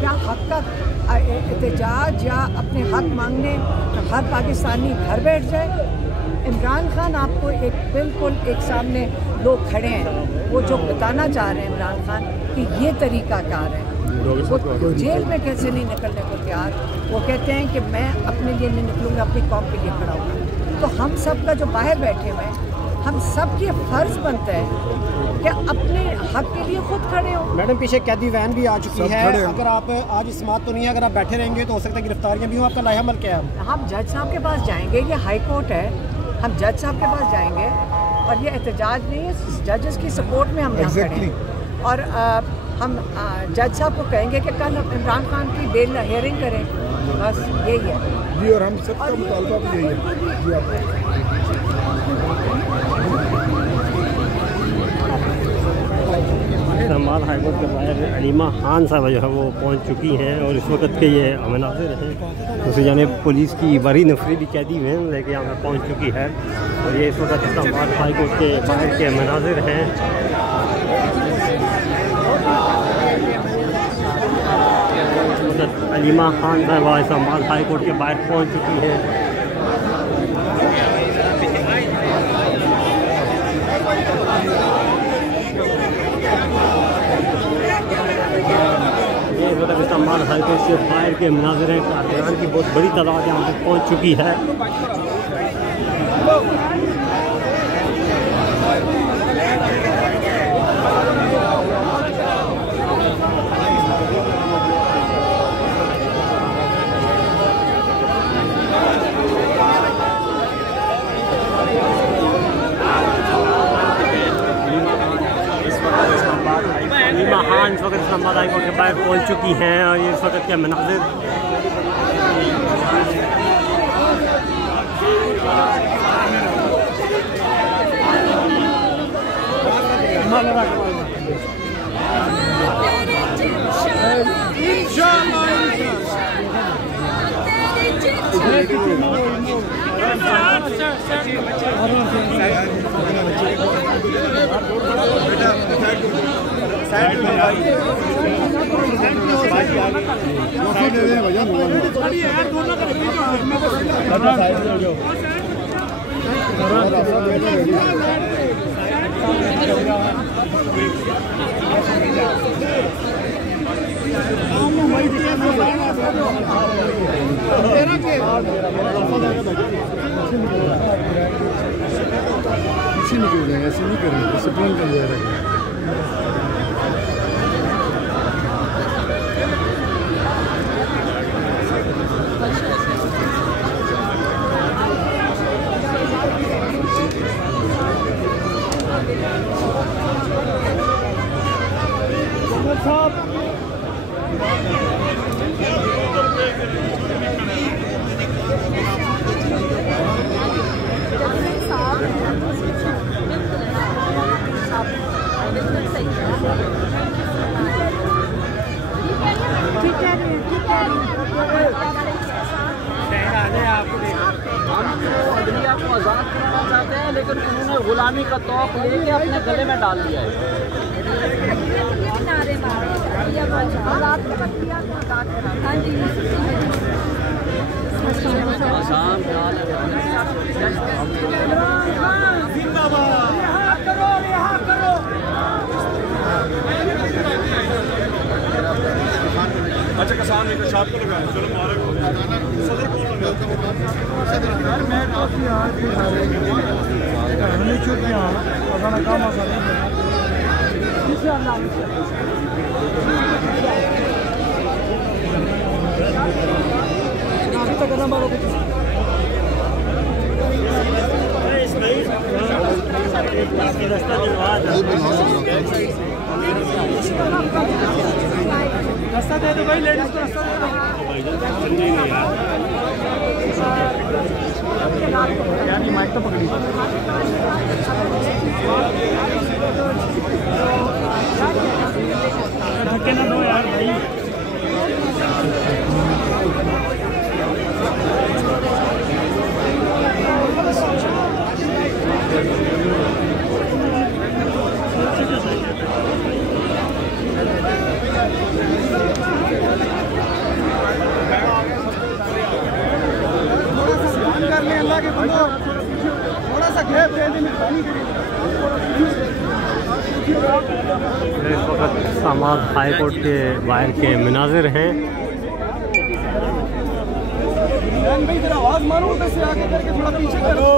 क्या हक का एहतजाज या अपने हक मांगने हर पाकिस्तानी घर बैठ जाए? इमरान खान आपको एक बिल्कुल एक सामने लोग खड़े हैं, वो जो बताना चाह रहे हैं इमरान खान कि ये तरीक़ाकार है, वो जेल में कैसे नहीं निकलने को तैयार। वो कहते हैं कि मैं अपने लिए नहीं निकलूँगा, अपनी कौम के लिए खड़ा हूँ। तो हम सब का जो बाहर बैठे हुए हैं, हम सब के फ़र्ज़ बनता है कि अपने हक के लिए खुद खड़े हो। मैडम पीछे कैदी वैन भी आ चुकी है, अगर आप आज समात तो नहीं है, अगर आप बैठे रहेंगे तो हो सकता है गिरफ्तारियाँ भी हों, आपका लाया अमल क्या है? हम जज साहब के पास जाएंगे, ये हाई कोर्ट है, हम जज साहब के पास जाएंगे और ये एहतजाज नहीं है, जजेस की सपोर्ट में हम यहाँ खड़े हैं। और हम जज साहब को कहेंगे कि कल इमरान खान की बेल हियरिंग करें, बस यही है जी। और हम सबका मुतालबा भी यही है जी। आप इस्लामाबाद हाई कोर्ट के बाहर अलीमा खान साहब जो है वो पहुंच चुकी हैं और इस वक्त के ये मनाजिर हैं। दूसरी जानिब पुलिस की बड़ी नफरी भी कैदी हुए हैं लेके यहाँ पर पहुँच चुकी है और ये इस वक्त इस्लामाबाद हाई कोर्ट के बाहर के मनाजिर हैं। अलीमा खान साहब इस्लामाबाद हाई कोर्ट के बाहर पहुँच चुकी है। इस्लामाबाद हाई कोर्ट से बाहर के मनाज़िर हैं, कारकुनान की बहुत बड़ी तादाद यहाँ तक पहुँच चुकी है। अलीमा खान इस वक्त इस्लामाबाद हाई कोर्ट के बाहर पहुँच चुकी हैं और ये इस वक्त के मनाज़िर ऐसे नहीं करेंगे, डिसिप्लिन का ये रहेगा। को आज़ाद करना चाहते हैं लेकिन उन्होंने गुलामी का तौक लेके अपने गले में डाल दिया है। अच्छा किसान ने छाप को लगाया, चलो मुबारक हो। सदर कौन लगा? सदर मैं काफी आज भी आ रहे हैं हमने छुट्टियां अपना काम आसान है इंशाल्लाह। नाम तक करना मारो कुछ रास्ता दिलवा रास्ता दे दो भाई, लेडीज को रास्ता दे दो। यानी माइक तो पकड़ी धक्के ना दो यार भाई। थोड़ा सा गैप दे दें पानी के लिए। इस वक्त समाद हाई कोर्ट के बाहर के मनाजिर हैं। भाई जरा आवाज मारो उधर से आगे करके थोड़ा पीछे करो।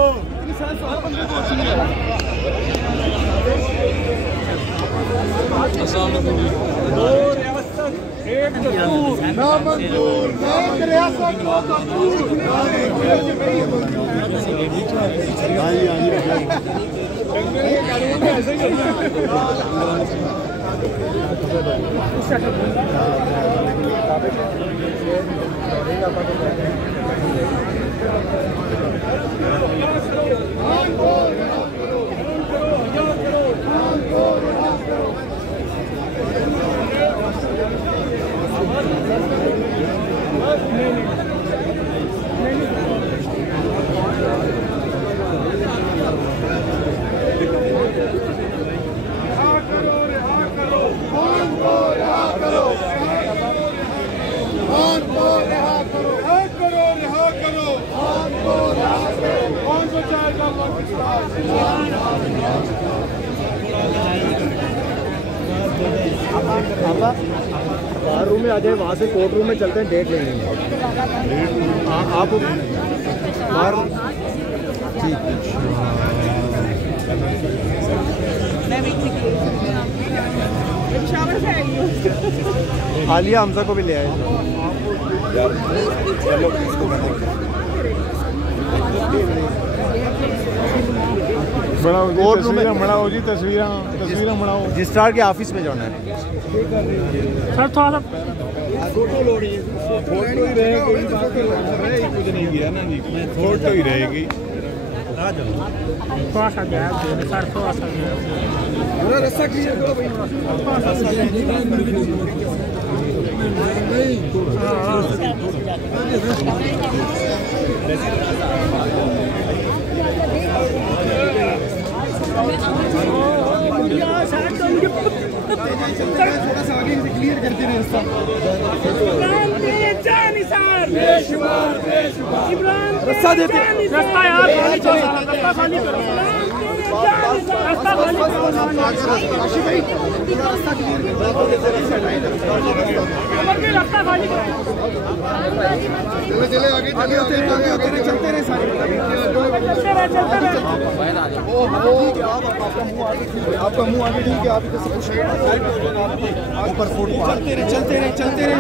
बाहर रूम में आ जाए, वहाँ से कोर्ट रूम में चलते हैं, डेट ले लेंगे। आप बाहर ठीक आलिया हमजा को भी ले आए। कोर्ट रूम में बनाओ जी, तस्वीर बनाओ। रजिस्ट्रार के ऑफिस में जाना है सर। थोड़ा सा फोटो लोड़ी है, फोटो ही रहेगी, कोई बात कुछ नहीं किया ना जी, फोटो ही रहेगी। थोड़ा सा गैप दे सर, थोड़ा सा गैप। रास्ता क्लियर करो थोड़ा सा आगे से क्लियर करते रहे रास्ता। रास्ता देते, रास्ता यार खाली करो, रास्ता खाली करो, रास्ता खाली करो। राशि भाई रास्ता क्लियर रास्ता खाली करो। चले आगे चलते रहे सारे। आपका मुंह आगे ठीक है, आप इधर से कुछ ऊपर फोटो चलते रहे।